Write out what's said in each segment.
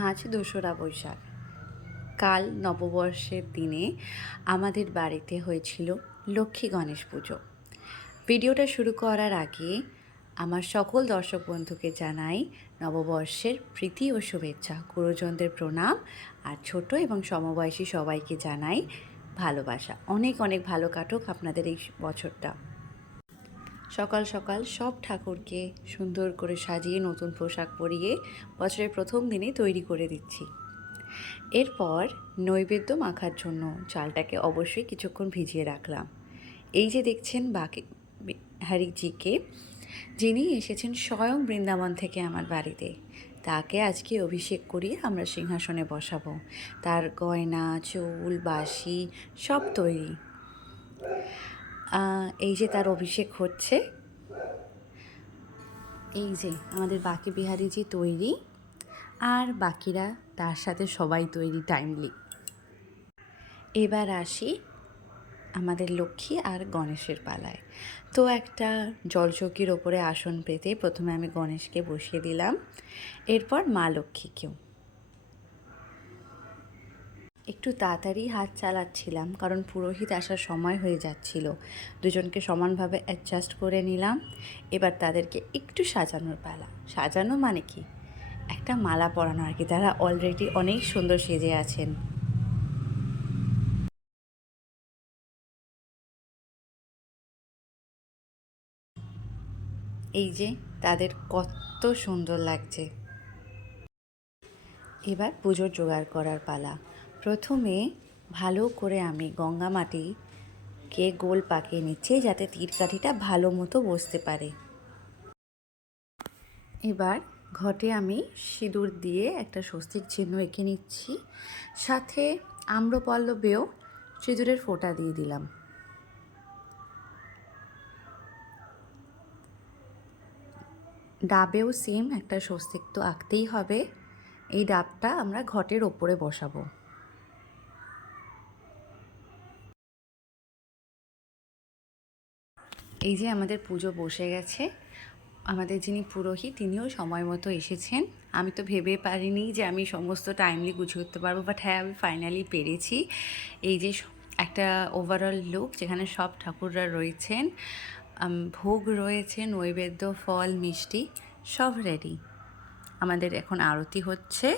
আজ ২রা বৈশাখ। কাল নববর্ষের দিনে আমাদের বাড়িতে হয়েছিল লক্ষ্মী গণেশ পুজো। ভিডিওটা শুরু করার আগে আমার সকল দর্শক বন্ধুকে জানাই নববর্ষের প্রীতি ও শুভেচ্ছা, গুরুজনদের প্রণাম, আর ছোট এবং সমবয়সী সবাইকে জানাই ভালোবাসা। অনেক অনেক ভালো কাটুক আপনাদের এই বছরটা। সকাল সকাল সব ঠাকুরকে সুন্দর করে সাজিয়ে নতুন পোশাক পরিয়ে বছরের প্রথম দিনে তৈরি করে দিচ্ছি। এরপর নৈবেদ্য মাখার জন্য চালটাকে অবশ্যই কিছুক্ষণ ভিজিয়ে রাখলাম। এই যে দেখছেন হরিজিকে, যিনি এসেছেন স্বয়ং বৃন্দাবন থেকে আমার বাড়িতে, তাকে আজকে অভিষেক করিয়ে আমরা সিংহাসনে বসাবো। তার গয়না, চুল, বাঁশি সব তৈরি। এই যে তার অভিষেক হচ্ছে। এই যে আমাদের বাকি বিহারিজি তৈরি, আর বাকিরা তার সাথে সবাই তৈরি টাইমলি। এবার আসি আমাদের লক্ষ্মী আর গণেশের পালায়। তো একটা জলচৌকির ওপরে আসন পেতে প্রথমে আমি গণেশকে বসিয়ে দিলাম, এরপর মা লক্ষ্মীকেও। একটু তাড়াতাড়ি হাত চালাচ্ছিলাম কারণ পুরোহিত আসার সময় হয়ে যাচ্ছিল। দুজনকে সমানভাবে অ্যাডজাস্ট করে নিলাম। এবার তাদেরকে একটু সাজানোর পালা। সাজানো মানে কি, একটা মালা পরানো আর কি। তারা অলরেডি অনেক সুন্দর সেজে আছেন। এই যে তাদের কত সুন্দর লাগছে। এবার পুজোর জোগাড় করার পালা। প্রথমে ভালো করে আমি গঙ্গা মাটিকে গোল পাকিয়ে নিচ্ছি যাতে তীরকাঠিটা ভালো মতো বসতে পারে। এবার ঘটে আমি সিঁদুর দিয়ে একটা স্বস্তিক চিহ্ন এঁকে নিচ্ছি, সাথে আম্রপল্লবেও সিঁদুরের ফোঁটা দিয়ে দিলাম। ডাবেও সেম একটা স্বস্তিক তো আঁকতেই হবে। এই ডাবটা আমরা ঘটের ওপরে বসাবো। এই যে আমাদের পুজো বসে গেছে। আমাদের যিনি পুরোহিত তিনিও সময় মতো এসেছেন। আমি তো ভেবে পারিনি যে আমি সমস্ত টাইমলি গুছিয়ে করতে পারবো, বাট হ্যাঁ, আমি ফাইনালি পেরেছি। এই যে একটা ওভারঅল লুক, যেখানে সব ঠাকুররা রয়েছেন, ভোগ রয়েছে, নৈবেদ্য, ফল, মিষ্টি সব রেডি। আমাদের এখন আরতি হচ্ছে।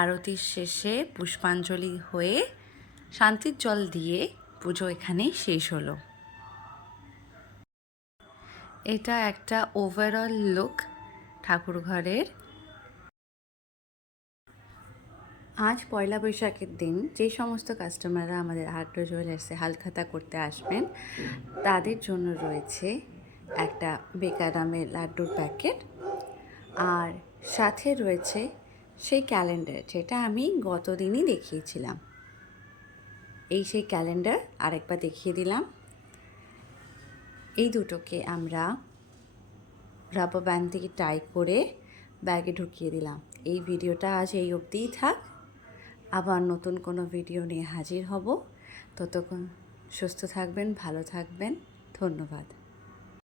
আরতির শেষে পুষ্পাঞ্জলি হয়ে শান্তির জল দিয়ে পুজো এখানেই শেষ হলো। এটা একটা ওভারঅল লুক ঠাকুর ঘরের। আজ পয়লা বৈশাখের দিন যে সমস্ত কাস্টমাররা আমাদের আর্ট্রো জুয়েলার্সে হালখাতা করতে আসবেন, তাদের জন্য রয়েছে একটা বেকারামের লাড্ডুর প্যাকেট, আর সাথে রয়েছে সেই ক্যালেন্ডার যেটা আমি গত দিনই দেখিয়েছিলাম। এই সেই ক্যালেন্ডার আরেকবার দেখিয়ে দিলাম। এই দুটোকে আমরা রাবার ব্যান্ড থেকে টাই করে ব্যাগে ঢুকিয়ে দিলাম। এই ভিডিওটা আজ এই অবধিই থাক। আবার নতুন কোনো ভিডিও নিয়ে হাজির হব। ততক্ষণ সুস্থ থাকবেন, ভালো থাকবেন। ধন্যবাদ।